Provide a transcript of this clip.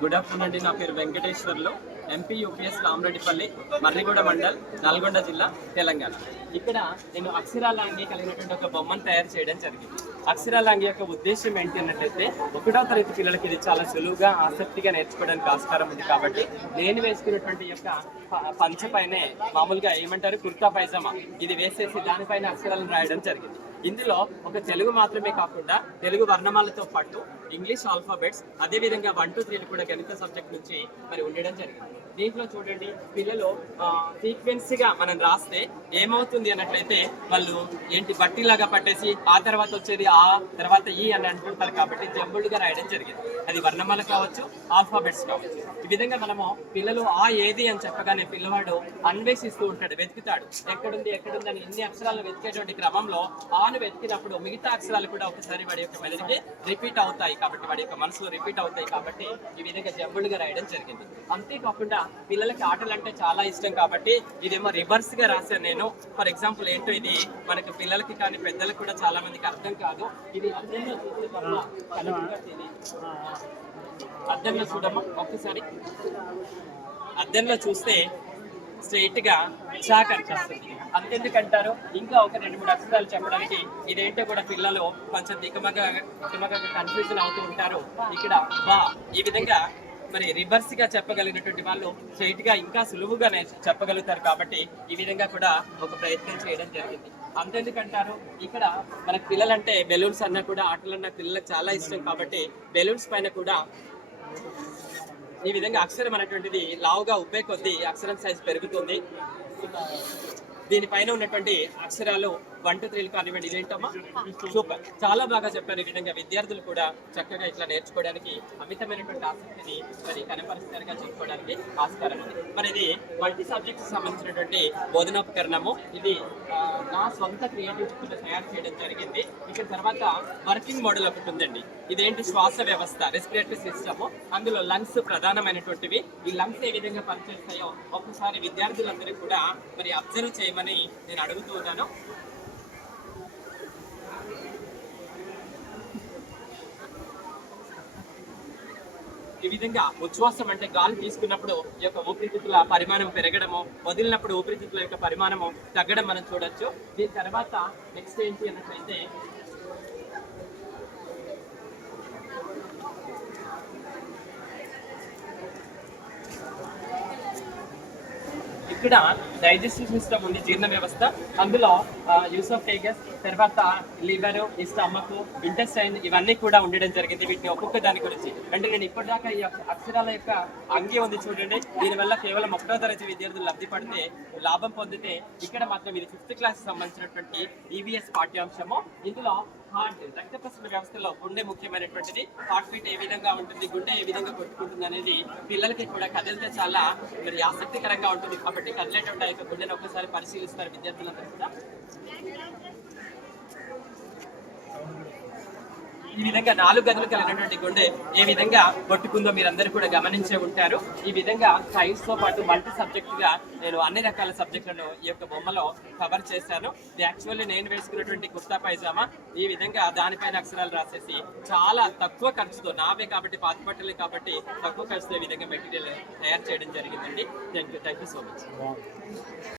Good afternoon అండి. నా పేరు వెంకటేశ్వర్లు. ఎంపీ యూపీఎస్ రామరెడ్డిపల్లి మర్రిగూడ మండల్ నల్గొండ జిల్లా తెలంగాణ. ఇక్కడ నేను అక్షరాలాంగి కలిగినటువంటి ఒక బొమ్మను తయారు చేయడం జరిగింది. అక్షరాలాంగి యొక్క ఉద్దేశం ఏంటి అన్నట్లయితే ఒకటో తరగతి పిల్లలకి ఇది చాలా సులువుగా ఆసక్తిగా నేర్చుకోవడానికి ఆస్కారం ఉంది కాబట్టి నేను వేసుకున్నటువంటి యొక్క పంచ పైనే మామూలుగా ఏమంటారు కుర్తా పైజమా. ఇది వేసేసి దానిపైన అక్షరాలను రాయడం జరిగింది. ఇందులో ఒక తెలుగు మాత్రమే కాకుండా తెలుగు వర్ణమాలతో పాటు ఇంగ్లీష్ ఆల్ఫాబెట్స్ అదే విధంగా వన్ టూ త్రీ కూడా గణిత సబ్జెక్ట్ నుంచి మరి ఉండడం జరిగింది. దీంట్లో చూడండి పిల్లలు ఫ్రీక్వెన్సీగా మనం రాస్తే ఏమవుతుంది అన్నట్లయితే వాళ్ళు ఏంటి బట్టిలాగా పట్టేసి ఆ తర్వాత వచ్చేది ఆ తర్వాత ఈ అని అనుకుంటారు కాబట్టి జంబుల్డ్ రాయడం జరిగింది. అది వర్ణమాల కావచ్చు ఆల్ఫాబెట్స్ కావచ్చు. ఈ విధంగా మనము పిల్లలు ఆ ఏది అని చెప్పగానే పిల్లవాడు అన్వేషిస్తూ ఉంటాడు వెతుకుతాడు. ఎక్కడుంది ఎక్కడుంది అని ఎన్ని అక్షరాలు వెతికేటువంటి క్రమంలో ఆన్ వెతికినప్పుడు మిగతా అక్షరాలు కూడా ఒకసారి వాడి యొక్క మెదడుకి రిపీట్ అవుతాయి కాబట్టి వాడి యొక్క మనసులో రిపీట్ అవుతాయి కాబట్టి ఈ విధంగా జంబుల్డ్ రాయడం జరిగింది. అంతేకాకుండా పిల్లలకి ఆటలు అంటే చాలా ఇష్టం కాబట్టి ఇదేమో రివర్స్గా రాశాను నేను. ఫర్ ఎగ్జాంపుల్ ఏంటో ఇది? మనకి పిల్లలకి కానీ పెద్దలకు కూడా చాలా మందికి అర్థం కాదు. ఇది అర్థంలో తప్ప కనుకగా తెలియదు. అద్దంలో చూడమ్మా ఒక్కసారి అద్దంలో చూస్తే స్ట్రైట్గా చా కనిపిస్తుంది అంతెందుకంటారు? ఇంకా ఒక రెండు మూడు అక్షరాలు చెప్పడానికి ఇదేంటో కూడా పిల్లలు కొంచెం దిగమగా కన్ఫ్యూజన్ అవుతూ ఉంటారు. ఇక్కడ బా ఈ విధంగా మరి రివర్స్గా చెప్పగలిగినటువంటి వాళ్ళు స్ట్రైట్గా ఇంకా సులువుగా చెప్పగలుగుతారు కాబట్టి ఈ విధంగా కూడా ఒక ప్రయత్నం చేయడం జరిగింది. అంతెందుకంటారు? ఇక్కడ మన పిల్లలంటే బెలూన్స్ అన్నా కూడా ఆటలన్నా పిల్లలకు చాలా ఇష్టం కాబట్టి బెలూన్స్ పైన కూడా ఈ విధంగా అక్షరం అనేటువంటిది లావుగా ఉబ్బే కొద్దీ అక్షరం సైజ్ పెరుగుతుంది. దీనిపైన ఉన్నటువంటి అక్షరాలు వన్ టూ త్రీలు కానివ్వండి ఇదేంటమ్మా? సూపర్ చాలా బాగా చెప్పారు ఈ విధంగా. విద్యార్థులు కూడా చక్కగా ఇట్లా నేర్చుకోవడానికి అమితమైనటువంటి ఆసక్తిని మరి కనపరిస్తారుగా చూసుకోవడానికి ఆస్కారం ఉంది. మరి ఇది మల్టీ సబ్జెక్ట్ సంబంధించినటువంటి బోధనోపకరణము. ఇది నా సొంత క్రియేటివిటీతో తయారు చేయడం జరిగింది. ఇక్కడ తర్వాత వర్కింగ్ మోడల్ ఒకటి ఉందండి. ఇదేంటి? శ్వాస వ్యవస్థ రెస్పిరేటరీ సిస్టమ్ అందులో లంగ్స్ ప్రధానమైనటువంటివి. ఈ లంగ్స్ ఏ విధంగా పనిచేస్తాయో ఒక్కసారి విద్యార్థులందరూ కూడా మరి అబ్జర్వ్ చేయమని నేను అడుగుతూ ఉన్నాను. ఈ విధంగా ఉచ్ఛ్వాసం అంటే గాలి తీసుకున్నప్పుడు ఈ యొక్క ఊపిరితిత్తుల పరిమాణం పెరగడము వదిలినప్పుడు ఊపిరితిత్తుల యొక్క పరిమాణము తగ్గడం మనం చూడొచ్చు. దీని తర్వాత నెక్స్ట్ ఏంటి అన్నట్లయితే ఇక్కడ డైజెస్టివ్ సిస్టమ్ ఉంది జీర్ణ వ్యవస్థ. అందులో యూసోఫేగస్ తర్వాత లివర్ ఈ స్టమక్ ఇంటెస్టైన్ ఇవన్నీ కూడా ఉండడం జరిగింది. వీటిని ఒక్కొక్క దాని గురించి. అంటే నేను ఇప్పటిదాకా ఈ అక్షరాల యొక్క అంగి ఉంది చూడండి. దీనివల్ల కేవలం ఒకటో తరగతి విద్యార్థులు లబ్ధి పడితే లాభం పొందితే ఇక్కడ మాత్రం ఇది ఫిఫ్త్ క్లాస్ సంబంధించినటువంటి ఈవీఎస్ పాఠ్యాంశము. ఇందులో హార్ట్ రక్త ప్రసరణ వ్యవస్థలో గుండె ముఖ్యమైనటువంటిది. హార్ట్ బీట్ ఏ విధంగా ఉంటుంది? గుండె ఏ విధంగా కొట్టుకుంటుంది అనేది పిల్లలకి కూడా కదిలితే చాలా మరి ఆసక్తికరంగా ఉంటుంది. కాబట్టి కదిలేటువంటి ఆ యొక్క గుండెని ఒక్కసారి పరిశీలిస్తారు విద్యార్థులందరూ కూడా. ఈ విధంగా నాలుగు గదులు కలిగినటువంటి గుండె ఏ విధంగా కొట్టుకుందో మీరందరూ కూడా గమనించే ఉంటారు. ఈ విధంగా సైన్స్తో పాటు మల్టీ సబ్జెక్ట్గా నేను అన్ని రకాల సబ్జెక్టులను ఈ యొక్క బొమ్మలో కవర్ చేశాను. ఇది యాక్చువల్లీ నేను వేసుకున్నటువంటి కుర్తా పైజామా. ఈ విధంగా దానిపైన అక్షరాలు రాసేసి చాలా తక్కువ ఖర్చుతో నావే కాబట్టి పాత బట్టలే కాబట్టి తక్కువ ఖర్చుతో ఈ విధంగా మెటీరియల్ తయారు చేయడం జరిగిందండి. Thank you thank you so much